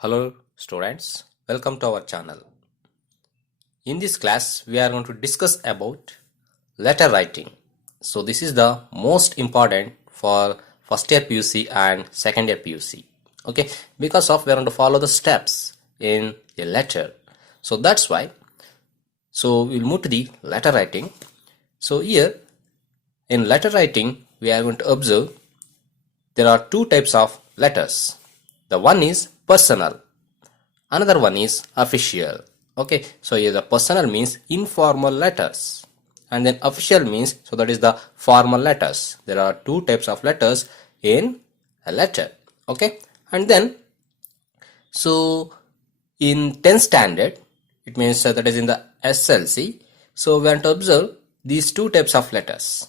Hello students, welcome to our channel. In this class we are going to discuss about letter writing. So this is the most important for first year PUC and second year PUC. Okay, because of we are going to follow the steps in a letter. So that's why. So we'll move to the letter writing. So here in letter writing we are going to observe there are two types of letters. The one is personal, another one is official. Okay, so here the personal means informal letters, and then official means, so that is the formal letters. There are two types of letters in a letter. Okay, and then so in 10th standard, it means that is in the SLC. So we want to observe these two types of letters.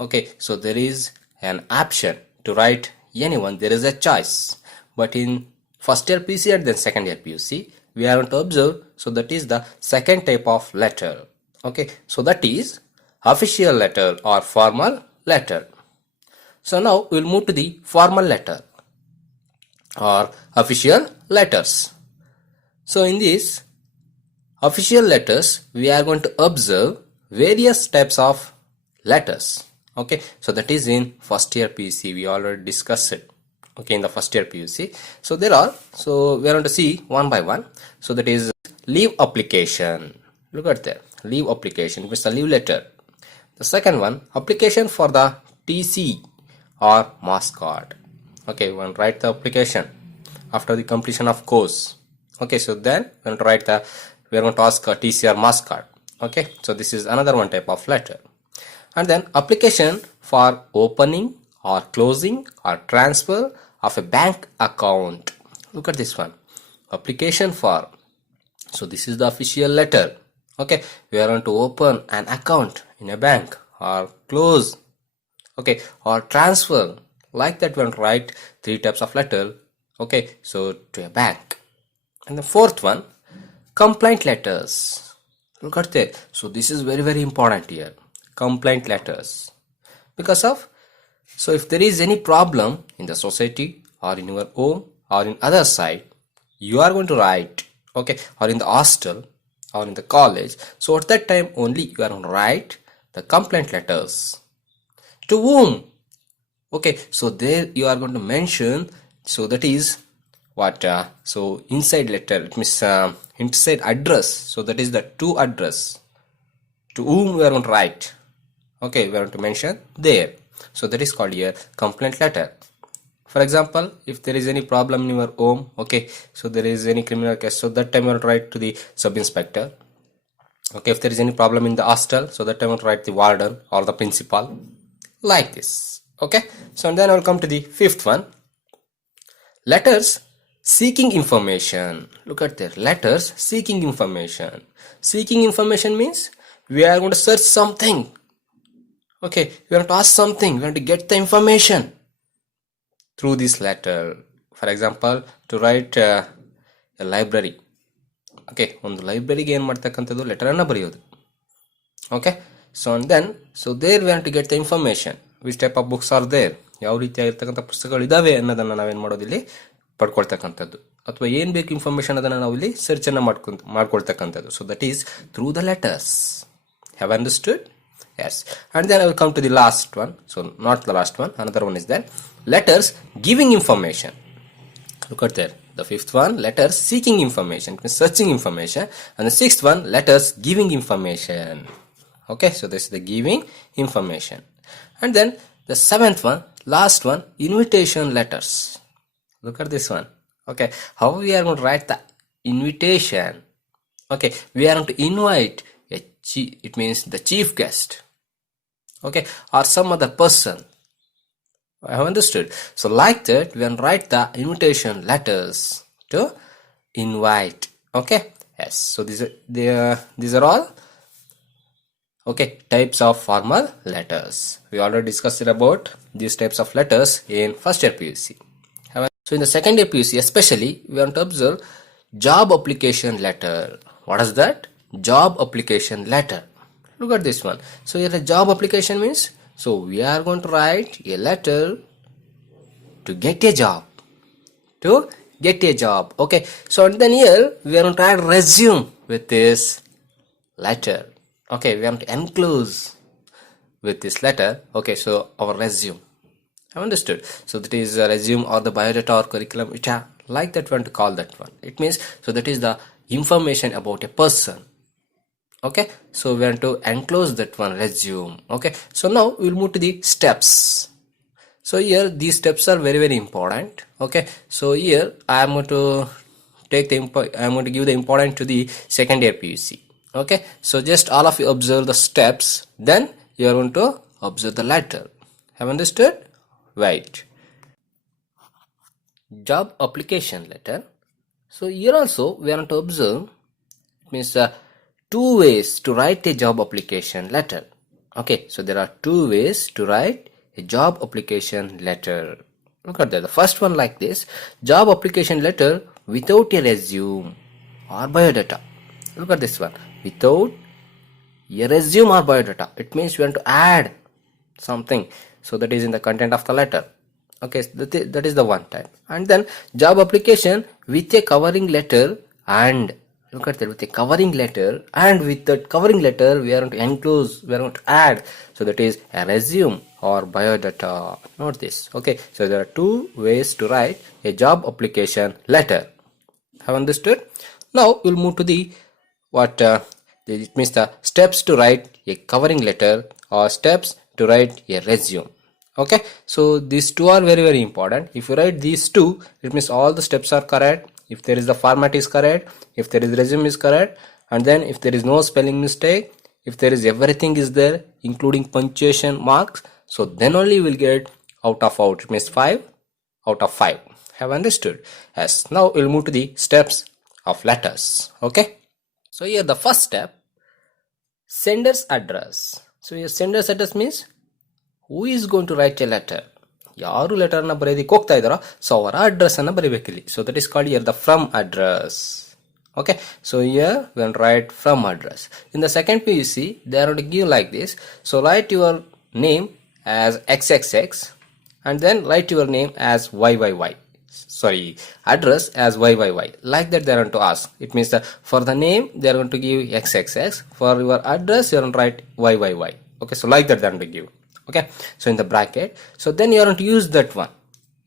Okay, so there is an option to write anyone, there is a choice, but in first year PUC and then second year PUC we are going to observe, so that is the second type of letter. Okay, so that is official letter or formal letter. So now we will move to the formal letter or official letters. So in this official letters we are going to observe various types of letters. Okay, so that is in first year PUC, we already discussed it. Okay, in the first year PUC. So there are, so we are going to see one by one. So that is leave application. Look at there, leave application, which is a leave letter. The second one, application for the TC or marks card. Okay, we want to write the application after the completion of course. Okay, so then we want to write the, we are going to ask a TC or marks card. Okay, so this is another one type of letter. And then application for opening or closing or transfer of a bank account. Look at this one, application for, so this is the official letter. Okay, we are going to open an account in a bank or close, okay, or transfer, like that we want to write three types of letter. Okay, so to a bank. And the fourth one, complaint letters. Look at that, so this is very important here, complaint letters, because of, so if there is any problem in the society or in your home or in other side, you are going to write, okay, or in the hostel or in the college, so at that time only you are going to write the complaint letters. To whom? Okay, so there you are going to mention, so that is what, so inside letter, it means inside address, so that is the to address, to whom we are going to write. Okay, we are going to mention there. So that is called here complaint letter. For example, if there is any problem in your home, okay, so there is any criminal case, so that time you will write to the sub-inspector. Okay, if there is any problem in the hostel, so that time you will write the warden or the principal, like this. Okay, so and then I will come to the fifth one, letters seeking information. Look at there, letters seeking information. Seeking information means we are going to search something. Okay, we want to ask something, we want to get the information through this letter. For example, to write a library. Okay, ಒಂದು ಲೈಬ್ರರಿಗೆ ಏನು ಮಾಡ್ತಕ್ಕಂಥದ್ದು ಲೆಟರನ್ನು ಬರೆಯೋದು. Okay, so and then, so there we want to get the information, which type of books are there, ಯಾವ ರೀತಿಯಾಗಿರ್ತಕ್ಕಂಥ ಪುಸ್ತಕಗಳು ಇದಾವೆ ಅನ್ನೋದನ್ನು ನಾವೇನು ಮಾಡೋದು ಇಲ್ಲಿ ಪಡ್ಕೊಳ್ತಕ್ಕಂಥದ್ದು, ಅಥವಾ ಏನು ಬೇಕು ಇನ್ಫಾರ್ಮೇಷನ್ ಅದನ್ನು ನಾವು ಇಲ್ಲಿ ಸರ್ಚ್ ಅನ್ನು ಮಾಡ್ಕೊಳ್ತಕ್ಕಂಥದ್ದು. So that is through the letters. Have you understood? Yes, and then I will come to the last one. So not the last one, another one is there, letters giving information. Look at there, the fifth one, letters seeking information, searching information, and the sixth one, letters giving information. Okay, so this is the giving information. And then the seventh one, last one, invitation letters. Look at this one. Okay, how we are going to write the invitation. Okay, we are going to invite a it means the chief guest, okay, or some other person. I have understood. So like that we can write the invitation letters to invite. Okay, yes, so these are all, okay, types of formal letters. We already discussed about these types of letters in first year PUC. So in the second year PUC especially we want to observe job application letter. What is that? Job application letter. Look at this one. So here the job application means, so we are going to write a letter to get a job, to get a job. Okay, so and then here we are going to add resume with this letter. Okay, we have to enclose with this letter. Okay, so our resume. I understood. So that is a resume or the biodata or curriculum. Like that one to call that one. It means so that is the information about a person. Okay, so we want to enclose that one resume. Okay, so now we'll move to the steps. So here these steps are very important. Okay, so here I am going to take the I am going to give the importance to the second year PUC. Okay, so just all of you observe the steps, then you are going to observe the letter. Have understood? Right. Job application letter. So here also we are going to observe, it means two ways to write a job application letter. Okay, so there are two ways to write a job application letter. Look at that. The first one like this, job application letter without a resume or biodata. Look at this one, without a resume or biodata. It means we want to add something, so that is in the content of the letter. Okay, that is the one type. And then job application with a covering letter, and look at that, with a covering letter, and with that covering letter we are going to enclose, we are going to add, so that is a resume or biodata. Note this. Okay, so there are two ways to write a job application letter. Have understood? Now we'll move to the it means the steps to write a covering letter or steps to write a resume. Okay, so these two are very important. If you write these two, it means all the steps are correct. If there is the format is correct, if there is resume is correct, and then if there is no spelling mistake, if there is everything is there including punctuation marks, so then only you will get out of out. It means 5 out of 5. Have understood? Yes. Now we'll move to the steps of letters. Okay, so here the first step, sender's address. So here sender's address means who is going to write a letter, ಯಾರು letter ನ ಬರೆಯೋದಕ್ಕೆ ಹೋಗ್ತಾ ಇದ್ದಾರೋ so ಅವರ address ಅನ್ನ ಬರೀಬೇಕಿಲ್ಲಿ. So that is called here the from address. Okay, so here we will write from address. In the second PUC they are going to give like this. So write your name as XXX and then write your name as YYY. Sorry, address as YYY. Like that they are going to ask. It means that for the name they are going to give XXX. For your address you are going to write YYY. Okay, so like that they are going to give. Okay, so in the bracket, so then you are going to use that one,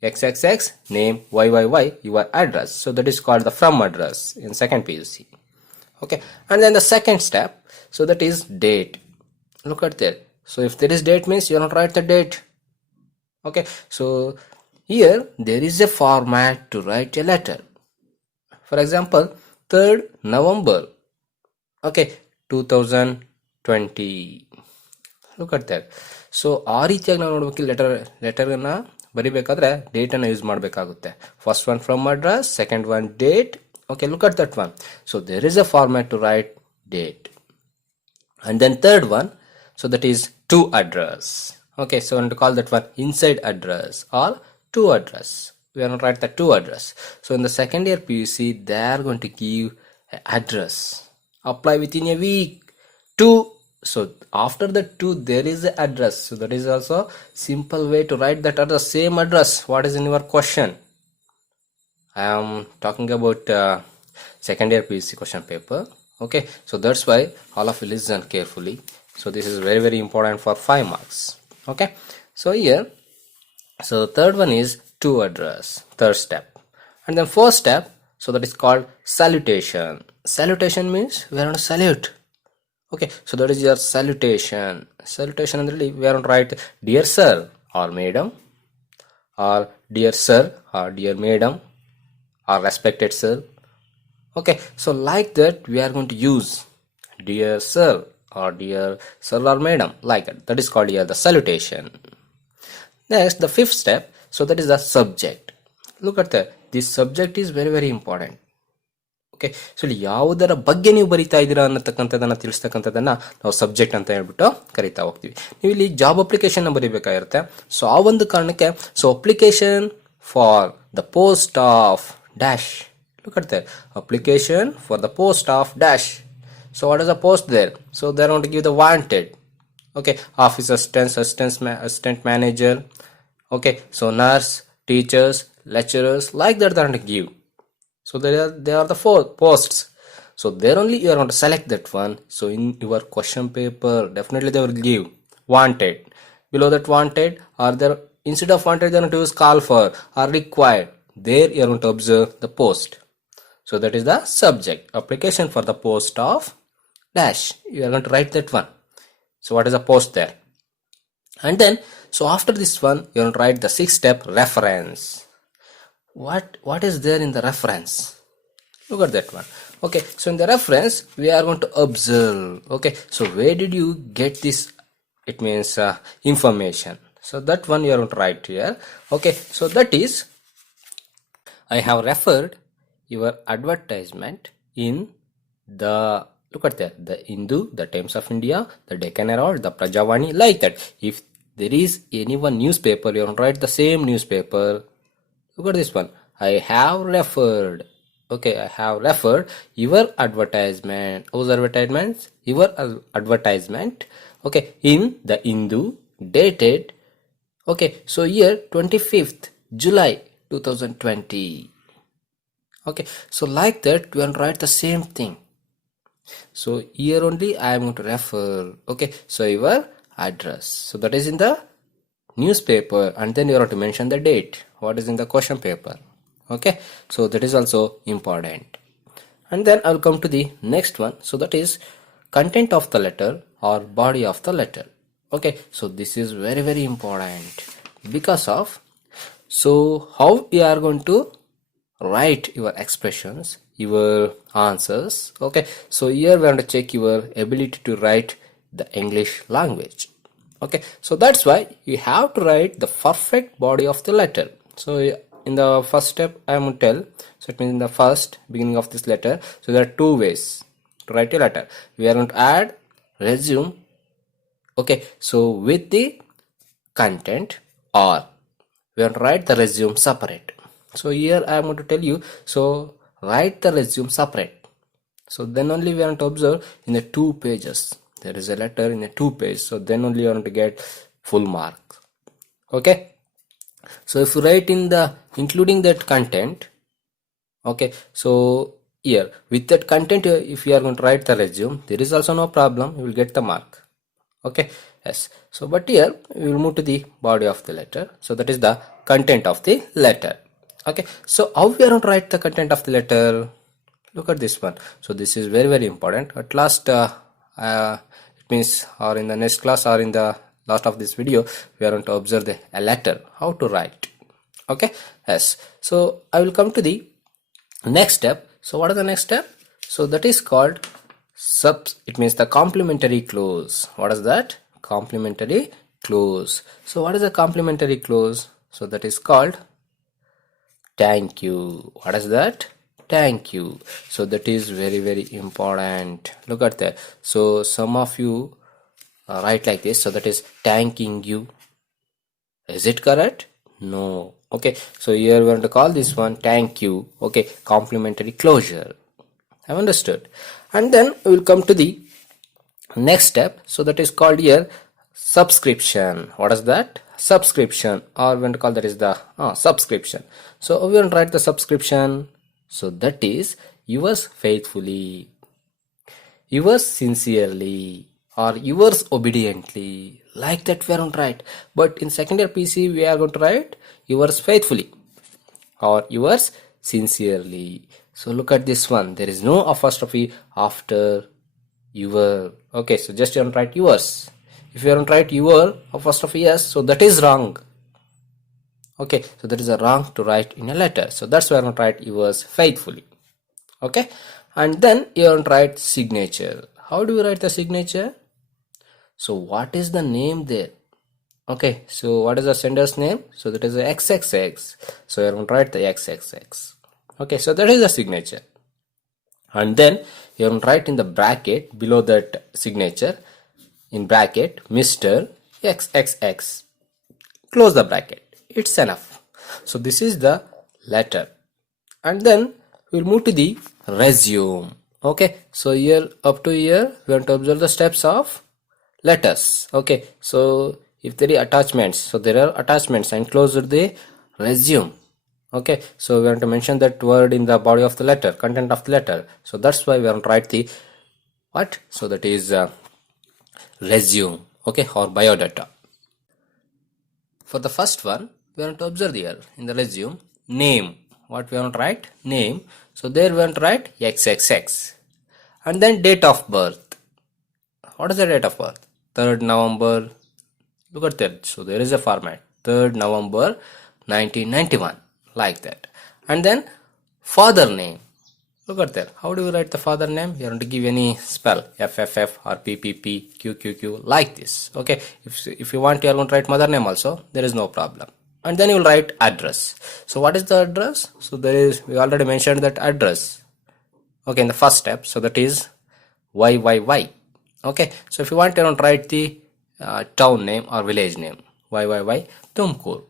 XXX name YYY your address. So that is called the from address in second PUC. Okay, and then the second step, so that is date. Look at that. So if there is date means you are going to write the date. Okay, so here there is a format to write a letter. For example, 3rd November, okay, 2020. Look at that. So ಆ ರೀತಿಯಾಗಿ ನಾವು ನೋಡ್ಬೇಕು ಲೆಟರ್ನ ಬರಿಬೇಕಾದ್ರೆ date ಅನ್ನು use ಮಾಡಬೇಕಾಗುತ್ತೆ. First one from address, second one date. Okay, look at that one. So there is a format to write date. And then third one, so that is to address. Okay, so to call that one inside address or to address. We are going to write the to address. So in the second year PUC they are going to give an address. Apply within a week. To so after the to there is the address. So that is also simple way to write that address, same address what is in your question. I am talking about second year PUC question paper. Okay, so that's why all of you listen carefully. So this is very important for 5 marks. Okay, so here, so the third one is to address, third step. And then fourth step, so that is called salutation. Salutation means we are going to salute. Okay, so that is your salutation. Salutation ಅಂದ್ರೆ we are going to write dear sir or madam, or dear sir or dear madam, or respected sir. Okay, so like that we are going to use dear sir or dear sir or madam, like that. That is called here the salutation. Next, the fifth step, so that is the subject. Look at that. This subject is very important. Okay, so ಇಲ್ಲಿ ಯಾವುದರ ಬಗ್ಗೆ ನೀವು ಬರಿತಾ ಇದ್ದೀರಾ ಅನ್ನತಕ್ಕಂಥದ್ದನ್ನು ತಿಳಿಸ್ತಕ್ಕಂಥದ್ದನ್ನು ನಾವು subject ಅಂತ ಹೇಳ್ಬಿಟ್ಟು ಕರಿತಾ ಹೋಗ್ತೀವಿ. ನೀವು ಇಲ್ಲಿ ಜಾಬ್ ಅಪ್ಲಿಕೇಶನ್ ಬರೀಬೇಕಾಗಿರುತ್ತೆ. ಸೊ ಆ ಒಂದು ಕಾರಣಕ್ಕೆ, so application for the post of dash. Look at that, application for the post of dash. So what is the post there? So they are going to give the wanted. Okay, office assistant manager. Okay, so nurse, teachers, lecturers, like that they are going to give. So they are the four posts. So there only you are going to select that one. So in your question paper, definitely they will give wanted. Below that wanted, or there instead of wanted, they are going to use call for or required. There you are going to observe the post. So that is the subject. Application for the post of dash. You are going to write that one. So what is the post there? And then, so after this one, you are going to write the 6-step reference. What is there in the reference? Look at that one. Okay, so in the reference we are going to observe. Okay, so where did you get this? It means information. So that one you are going to write here. Okay, so that is, I have referred your advertisement in the, look at that, the Hindu, the Times of India, the Deccan Herald, the Prajavani, like that. If there is any one newspaper, you are going to write the same newspaper. Look at this one. I have referred. Okay, I have referred your advertisement. Whose advertisements? Your advertisement. Okay, in the Hindu, dated. Okay, so year 25th July 2020. Okay, so like that, we will write the same thing. So here only I am going to refer. Okay, so your address. So that is in the newspaper, and then you have to mention the date. What is in the question paper? Okay, so that is also important. And then I will come to the next one. So that is content of the letter or body of the letter. Okay, so this is very, very important because of, so how you are going to write your expressions, your answers. Okay, so here we want to check your ability to write the English language. Okay, so that's why you have to write the perfect body of the letter. So in the first step I am going to tell, so it means in the first beginning of this letter, so there are two ways to write a letter. We are going to add resume. Okay, so with the content, or we are going to write the resume separate. So here I am going to tell you, so write the resume separate. So then only we are going to observe in the 2 pages. There is a letter in a 2 page. So then only you are going to get full mark. Okay. So if you write in the including that content, okay, so here with that content, if you are going to write the resume, there is also no problem, you will get the mark. Okay, yes. So but here we will move to the body of the letter. So that is the content of the letter. Okay, so how we are going to write the content of the letter? Look at this one. So this is very, very important. At last it means, or in the next class, or in the last of this video, we are going to observe a letter, how to write. Okay, yes. So I will come to the next step. So what is the next step? So that is called it means the complementary close. What is that? Complementary close. So what is a complementary close? So that is called thank you. What is that? Thank you. So that is very, very important. Look at that. So some of you write like this. So that is thanking you. Is it correct? No. Okay, so here we want to call this one thank you. Okay, complementary closure. Have understood? And then we will come to the next step. So that is called here subscription. What is that? Subscription, or we want to call that is the subscription. So we want to write the subscription. So that is yours faithfully, yours sincerely, or yours obediently. Like that we are going to write. But in second year PC we are going to write yours faithfully or yours sincerely. So look at this one. There is no apostrophe after your. Okay, so just you want to write yours. If you want to write your apostrophe yes, so that is wrong. Okay, so that is a wrong to write in a letter. So that's why I'm going to write yours faithfully. Okay, and then you want to write signature. How do you write the signature? So what is the name there? Okay, so what is the sender's name? So that is the XXX. So you're going to write the XXX. Okay, so that is the signature. And then you're going to write in the bracket below that signature, in bracket, Mr. XXX. Close the bracket. It's enough. So this is the letter. And then we'll move to the resume. Okay, so here up to here we want to observe the steps of letters. Okay, so if there are attachments, so there are attachments and close the resume. Okay, so we want to mention that word in the body of the letter, content of the letter. So that's why we want to write the what? So that is resume, okay, or biodata. For the first one, we want to observe here in the resume name. What we want to write? Name. So there we want to write XXX. And then date of birth. What is the date of birth? 3rd November. Look at that. So there is a format. 3rd November 1991. Like that. And then father name. Look at that. How do we write the father name? You don't to give any spell. FFF or PPP, QQQ, like this. Okay. If you want, you are going to write mother name also. There is no problem. And then you will write address. So what is the address? So there is, we already mentioned that address. Okay, in the first step. So that is YYY. Okay. So if you want, you don't write the town name or village name. YYY, Tumkur.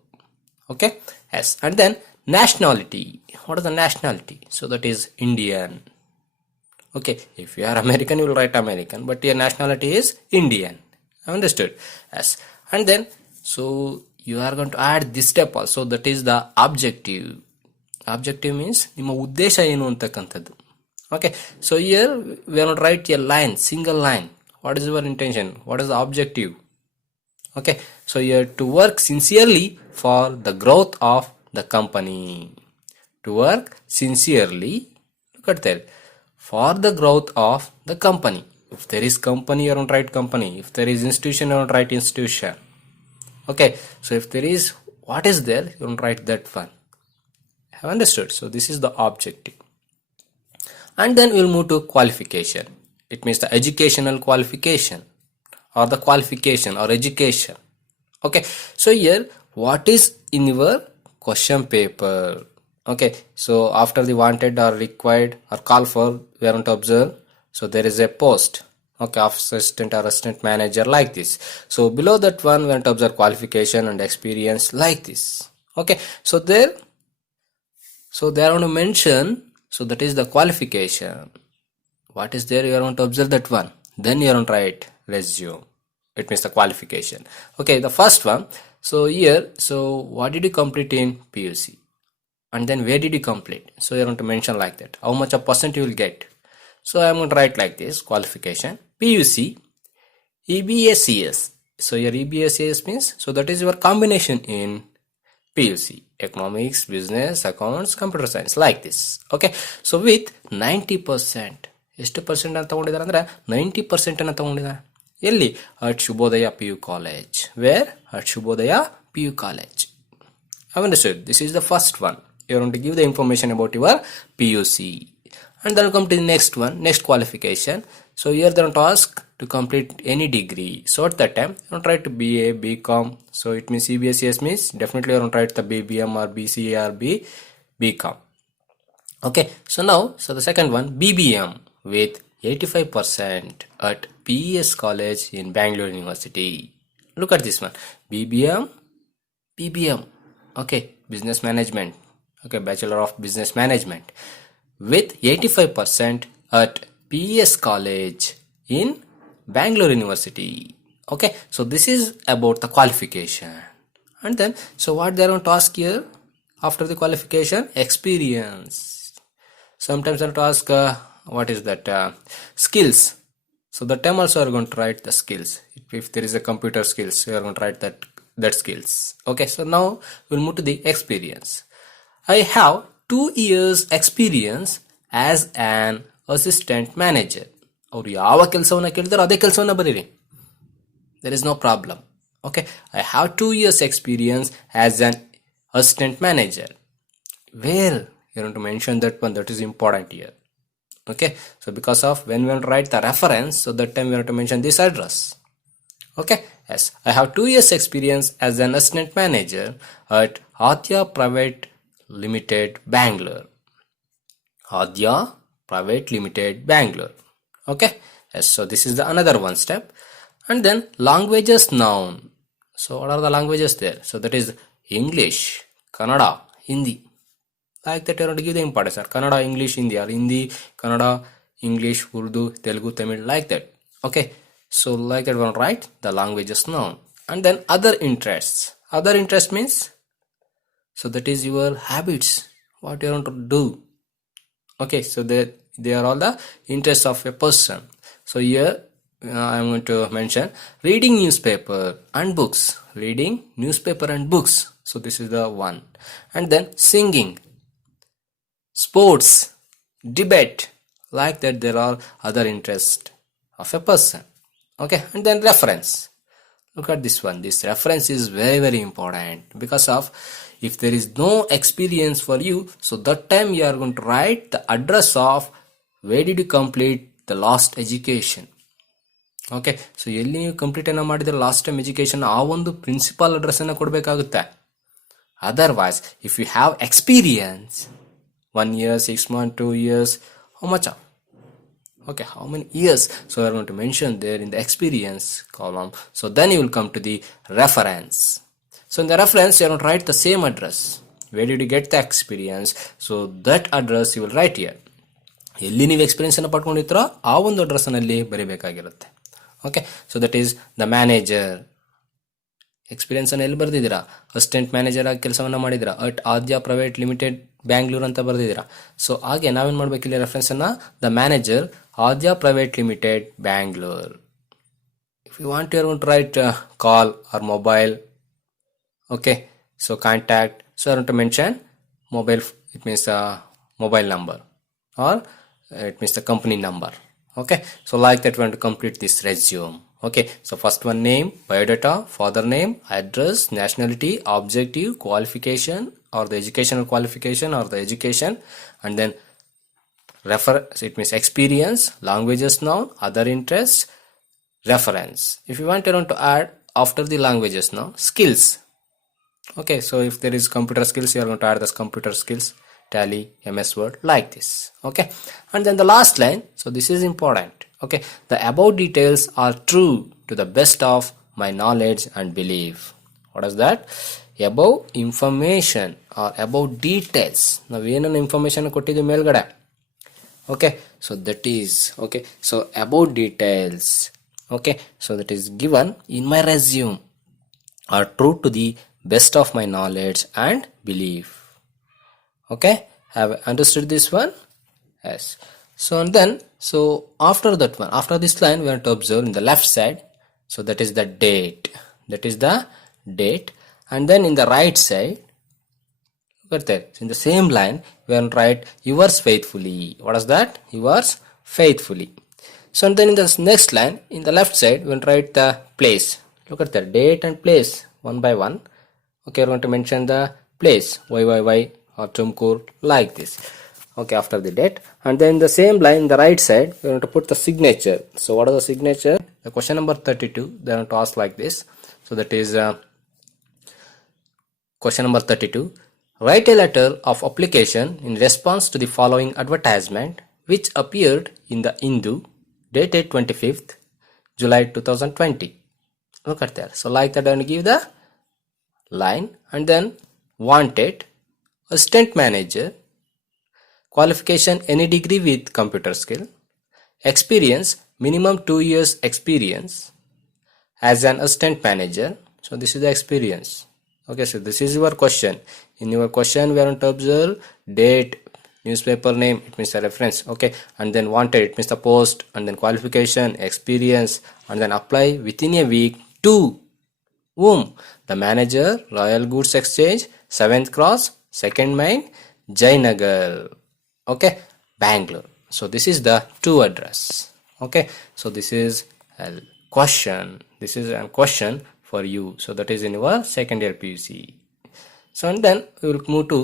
Okay. Yes. And then nationality. What is the nationality? So that is Indian. Okay, if you are American, you will write American, but your nationality is Indian. Understood? Yes. And then, so you are going to add this step also, that is the objective. Objective means ನಿಮ್ಮ ಉದ್ದೇಶ ಏನು ಅಂತಕ್ಕಂಥದ್ದು. Okay, so here we are going to write a line, single line. What is your intention? What is the objective? Okay, so you have to work sincerely for the growth of the company. To work sincerely, look at that, for the growth of the company. If there is company, you don't write company. If there is institution, you don't write institution. Okay, so if there is what is there, you don't write that one. Have understood? So this is the objective. And then we'll move to qualification. It means the educational qualification or the qualification or education. Okay, so here what is in your question paper? Okay, so after the wanted or required or call for, we are going to observe. So there is a post. Okay, assistant or assistant manager, like this. So below that one, we want to observe qualification and experience, like this. Okay, so there, so they are going to mention. So that is the qualification. What is there? You are going to observe that one. Then you are going to write resume. It means the qualification. Okay, the first one. So here, so what did you complete in PUC? And then where did you complete? So you're going to mention like that. How much of percent you will get? So I'm going to write like this: qualification, PUC, EBSCS. So your EBSCS means, so that is your combination in PUC, economics, business, accounts, computer science, like this. Okay, so with 90%, ಎಷ್ಟು percent ಅಂತ ತಗೊಂಡಿದ್ದಾರೆ ಅಂದ್ರೆ 90% ಅನ್ನು ತಗೊಂಡಿದ್ದಾರೆ. ಎಲ್ಲಿ? At ಶುಭೋದಯ PU college. Wear? At ಶುಭೋದಯ PU college. Have understood? This is the first one. You are going to give the information about your PUC. And then come to the next one, next qualification. So here they don't ask to complete any degree. So at that time, you don't try to BA, BCom. So it means CBSES means definitely you don't write the BBM or BCA or BCom. Okay, so now, so the second one, BBM with 85% at PES College in Bangalore University. Look at this one, BBM. Okay, business management. Okay, Bachelor of Business Management with 85% at PES College in Bangalore University. Okay, so this is about the qualification. And then, so what they are going to ask here after the qualification? Experience. Sometimes they are going to ask what is that? Skills. So the term also are going to write the skills. If there is a computer skills, you are going to write that skills. Okay, so now we'll move to the experience. I have 2 years experience as an assistant manager. ಅವ್ರು ಯಾವ ಕೆಲಸವನ್ನ ಕೇಳ್ತಾರೋ ಅದೇ ಕೆಲಸವನ್ನ ಬರೀರಿ. There is no problem. Okay, I have 2 years experience as an assistant manager. Where? You want to mention that one, that is important here. Okay, so because of when we want to write the reference, so that time we want to mention this address. Okay, yes, I have 2 years experience as an assistant manager at Adya Private Limited, Bangalore. Adya Private Limited, Bangalore. Okay, yes, so this is the another one step. And then languages noun. So what are the languages there? So that is English, Kannada, Hindi. Like that you have to give the importance, sir. Kannada, English, Hindi, or Hindi, Kannada, English, Urdu, Telugu, Tamil, like that. Okay, so like that we want to write the languages noun. And then other interests. Other interest means, So that is your habits, what you want to do. Okay, so they are all the interests of a person. So here I'm going to mention reading newspaper and books. Reading newspaper and books. So this is the one. And then singing, sports, debate. Like that, there are other interests of a person. Okay, and then reference. Look at this one. This reference is very important, because of if there is no experience for you, so that time you are going to write the address of where did you complete the last education. Okay, so ಎಲ್ಲಿ ನೀವು complete ಏನೋ ಮಾಡಿದ್ರೆ last time education, ಆ ಒಂದು principal address ಅನ್ನ ಕೊಡಬೇಕಾಗುತ್ತೆ. Otherwise if you have experience 1 year, 6 months, 2 years, how much? Okay, how many years? So we are going to mention there in the experience column. So then you will come to the reference. So in the reference you are going to write the same address. Where did you get the experience? So that address you will write here. ಎಲ್ಲಿ ನೀವು experience ಅನ್ನು ಪಡ್ಕೊಂಡಿರ್ತೀರೋ ಆ ಒಂದು address ನಲ್ಲಿ ಬರೀಬೇಕಾಗಿರುತ್ತೆ. Okay, so that is the manager. Experience ಅನ್ನು ಎಲ್ಲಿ ಬರ್ದಿದ್ದೀರಾ? ಅಸಿಸ್ಟೆಂಟ್ ಮ್ಯಾನೇಜರ್ ಆಗಿ ಕೆಲಸವನ್ನ ಮಾಡಿದಿರಾ at Aadya private limited Bangalore ಅಂತ ಬರ್ದಿದ್ದೀರಾ. ಸೊ ಹಾಗೆ ನಾವೇನ್ ಮಾಡ್ಬೇಕು ಇಲ್ಲಿ ರೆಫರೆನ್ಸ್ ಅನ್ನ the manager Aadya private limited Bangalore. If you want you want write call or mobile. Okay, so contact, so I want to mention mobile, it means mobile number, or it means the company number. Okay, so like that we want to complete this resume. Okay, so first one, name, biodata, father name, address, nationality, objective, qualification or the educational qualification or the education, and then reference, it means experience, languages noun, other interests, reference. If you want to add after the languages now, skills. Okay, so if there is computer skills, you are going to add this computer skills, Tally, MS Word, like this. Okay, and then the last line, so this is important. Okay, the above details are true to the best of my knowledge and belief. What is that? Above information or above details. Now ಏನನ್ನ information ಕೊಟ್ಟಿದ್ದು ಮೇಲ್ಗಡೆ. Okay, so that is, okay, so above details. Okay, so that is given in my resume are true to the best of my knowledge and belief. Okay, have understood this one? Yes. So and then, so after that one, after this line we want to observe in the left side, so that is the date, that is the date. And then in the right side, look at that, in the same line we want to write yours faithfully. What is that? Yours faithfully. So and then in the next line, in the left side we want to write the place. Look at the date and place one by one. Okay, we're going to mention the place, YYY or Tumkur, like this. Okay, after the date. And then the same line in the right side, we're going to put the signature. So what is the signature? The question number 32, they're going to ask like this. So that is question number 32. Write a letter of application in response to the following advertisement, which appeared in the Hindu, dated 25th July 2020. Look at that. So like that, I'm going to give the line, and then wanted, assistant manager, qualification any degree with computer skill, experience minimum 2 years experience as an assistant manager. So this is the experience. Okay, so this is your question. In your question we are going to observe date, newspaper name, it means the reference. Okay, and then wanted, it means the post, and then qualification, experience, and then apply within a week to whom? The manager, Royal Goods Exchange, 7th Cross, 2nd Mine, Jayanagar. Okay, Bangalore. So this is the to address. Okay, so this is a question. This is a question for you. So that is in your second year PUC. So and then we will move to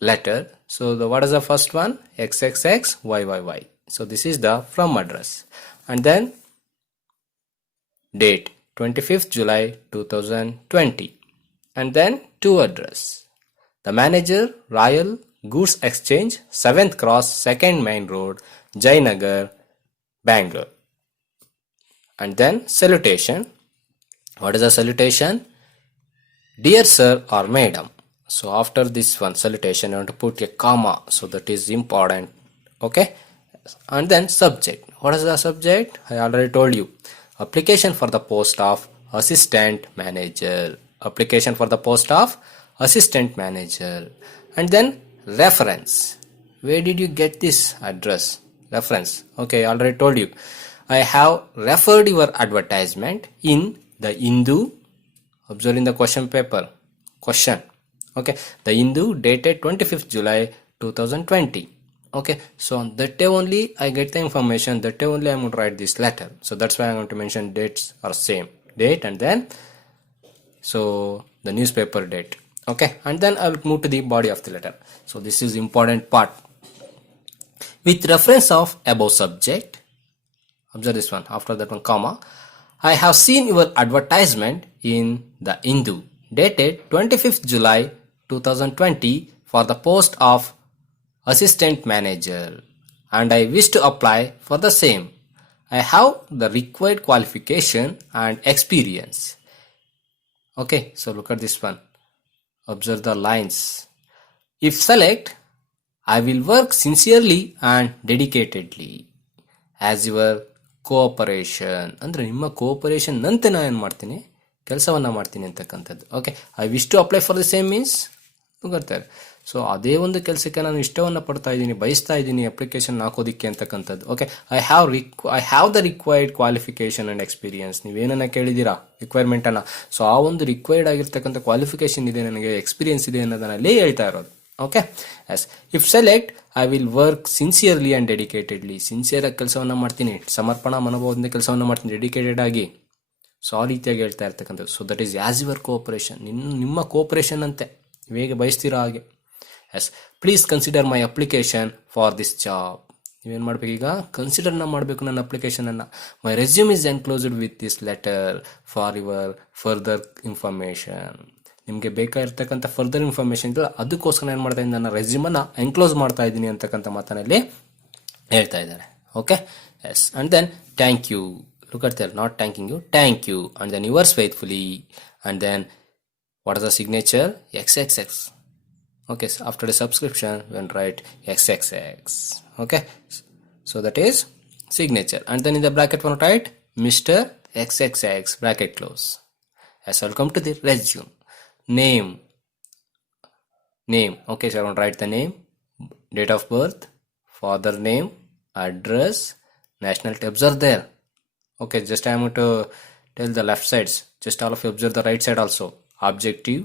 letter. So what is the first one? XXXYYY. So this is the from address. And then date, 25th July 2020, and then to address. The manager, Royal Goods Exchange, 7th Cross, 2nd Main Road, Jayanagar, Bangalore. And then salutation. What is the salutation? Dear sir or madam. So after this one salutation, you want to put a comma, so that is important. Okay, and then subject. What is the subject? I already told you. Application for the post of assistant manager. Application for the post of assistant manager. And then reference. Where did you get this address? Reference. Okay, I already told you. I have referred your advertisement in the Hindu. Observe in the question paper. Question. Okay, the Hindu dated 25th July 2020. Okay, so on that day only I get the information. That day only I'm going to write this letter. So that's why I'm going to mention dates are same. Date and then so the newspaper date. Okay, and then I will move to the body of the letter. So this is important part. With reference of above subject, observe this one, after that one comma, I have seen your advertisement in the Hindu dated 25th July 2020 for the post of assistant manager and I wish to apply for the same. I have the required qualification and experience. Okay, so look at this one. Observe the lines. If select, I will work sincerely and dedicatedly as your cooperation. ಅಂದರೆ ನಿಮ್ಮ cooperation ನಂತೆ ನಾನು ಏನು ಮಾಡ್ತೀನಿ, ಕೆಲಸವನ್ನು ಮಾಡ್ತೀನಿ ಅಂತಕ್ಕಂಥದ್ದು. Okay, I wish to apply for the same means ಗೊತ್ತಾರೆ. ಸೊ ಅದೇ ಒಂದು ಕೆಲಸಕ್ಕೆ ನಾನು ಇಷ್ಟವನ್ನು ಪಡ್ತಾ ಇದ್ದೀನಿ, ಬಯಸ್ತಾ ಇದ್ದೀನಿ ಅಪ್ಲಿಕೇಶನ್ ಹಾಕೋದಿಕ್ಕೆ ಅಂತಕ್ಕಂಥದ್ದು. Okay, I have the required qualification and experience. ನೀವೇನನ್ನ ಕೇಳಿದ್ದೀರಾ ರಿಕ್ವೈರ್ಮೆಂಟನ್ನು, ಸೊ ಆ ಒಂದು ರಿಕ್ವೈರ್ಡ್ ಆಗಿರ್ತಕ್ಕಂಥ ಕ್ವಾಲಿಫಿಕೇಶನ್ ಇದೆ, ನನಗೆ ಎಕ್ಸ್ಪೀರಿಯನ್ಸ್ ಇದೆ ಅನ್ನೋದನ್ನಲ್ಲೇ ಹೇಳ್ತಾ ಇರೋದು. Okay, yes. If select, I will work sincerely and dedicatedly. Sincere ಆಗಿ ಕೆಲಸವನ್ನು ಮಾಡ್ತೀನಿ, ಸಮರ್ಪಣಾ ಮನೋಭಾವದಿಂದ ಕೆಲಸವನ್ನು ಮಾಡ್ತೀನಿ, ಡೆಡಿಕೇಟೆಡ್ ಆಗಿ. ಸೊ ಆ ರೀತಿಯಾಗಿ ಹೇಳ್ತಾ ಇರ್ತಕ್ಕಂಥದ್ದು. So that is as your cooperation, ನಿಮ್ಮ ಕೋಆಪರೇಷನ್ ಅಂತೆ, ಹೇಗೆ ಬಯಸ್ತೀರಾ ಹಾಗೆ. Yes, please consider my application for this job. ನೀವೇನು ಮಾಡಬೇಕು ಈಗ, ಕನ್ಸಿಡರ್ನ ಮಾಡಬೇಕು ನನ್ನ ಅಪ್ಲಿಕೇಶನನ್ನು. My resume is enclosed with this letter for your further information. ನಿಮಗೆ ಬೇಕಾಗಿರ್ತಕ್ಕಂಥ ಫರ್ದರ್ ಇನ್ಫಾರ್ಮೇಷನ್ ಇದ್ರೆ ಅದಕ್ಕೋಸ್ಕರ ಏನು ಮಾಡ್ತಾ ಇದ್ದೀನಿ, ನನ್ನ ರೆಸ್ಯೂಮನ್ನು ಎನ್ಕ್ಲೋಸ್ ಮಾಡ್ತಾ ಇದ್ದೀನಿ ಅಂತಕ್ಕಂಥ ಮಾತನಲ್ಲಿ ಹೇಳ್ತಾ ಇದ್ದಾರೆ. Okay, yes. And then thank you. Look at there, not thanking you, thank you. And then yours faithfully. And then what is the signature? XXX. Okay, so after the subscription we will write XXX. Okay, so that is signature. And then in the bracket we will write Mr. XXX bracket close. As I will come to the resume. Name. Okay, so I will write the name, date of birth, father name, address, nationality. Observe there. Okay, just I am going to tell the left sides, just all of you observe the right side also. Objective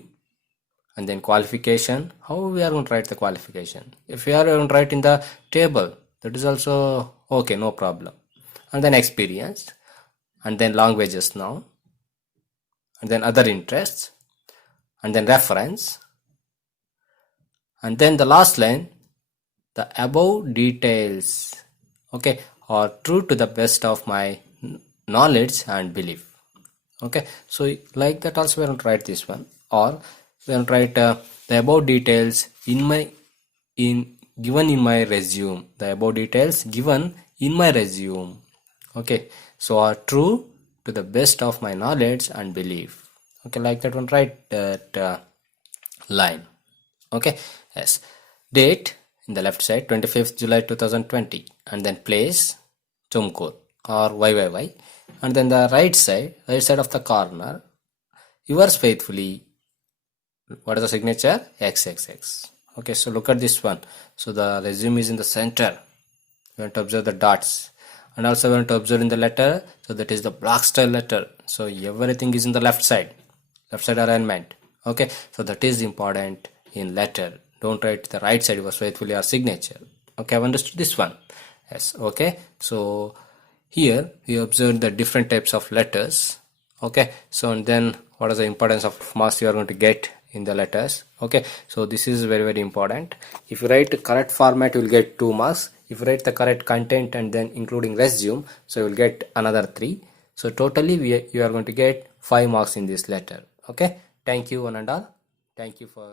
and then qualification. How we are going to write the qualification? If we are going to write in the table, that is also okay, no problem. And then experience, and then languages now, and then other interests, and then reference, and then the last line, the above details, okay, are true to the best of my knowledge and belief. Okay, so like that also we are going to write this one, or we will write the above details given in my resume. The above details given in my resume. Okay, so are true to the best of my knowledge and belief. Okay, like that one, write that line. Okay, yes. Date in the left side 25th July 2020, and then place Tumkur or YYY, and then the right side of the corner, yours faithfully. What is the signature? XXX. Okay, so look at this one. So the resume is in the center. You want to observe the dots, and also you want to observe in the letter. So that is the block style letter. So everything is in the left side alignment. Okay, so that is important in letter. Don't write the right side was faithfully or signature. Okay, I've understood this one. Yes. Okay, so here we observe the different types of letters. Okay, so and then what is the importance of marks you are going to get in the letters. Okay, so this is very, very important. If you write correct format, you will get 2 marks. If you write the correct content and then including resume, so you will get another 3. So totally you are going to get 5 marks in this letter. Okay, thank you one and all. Thank you for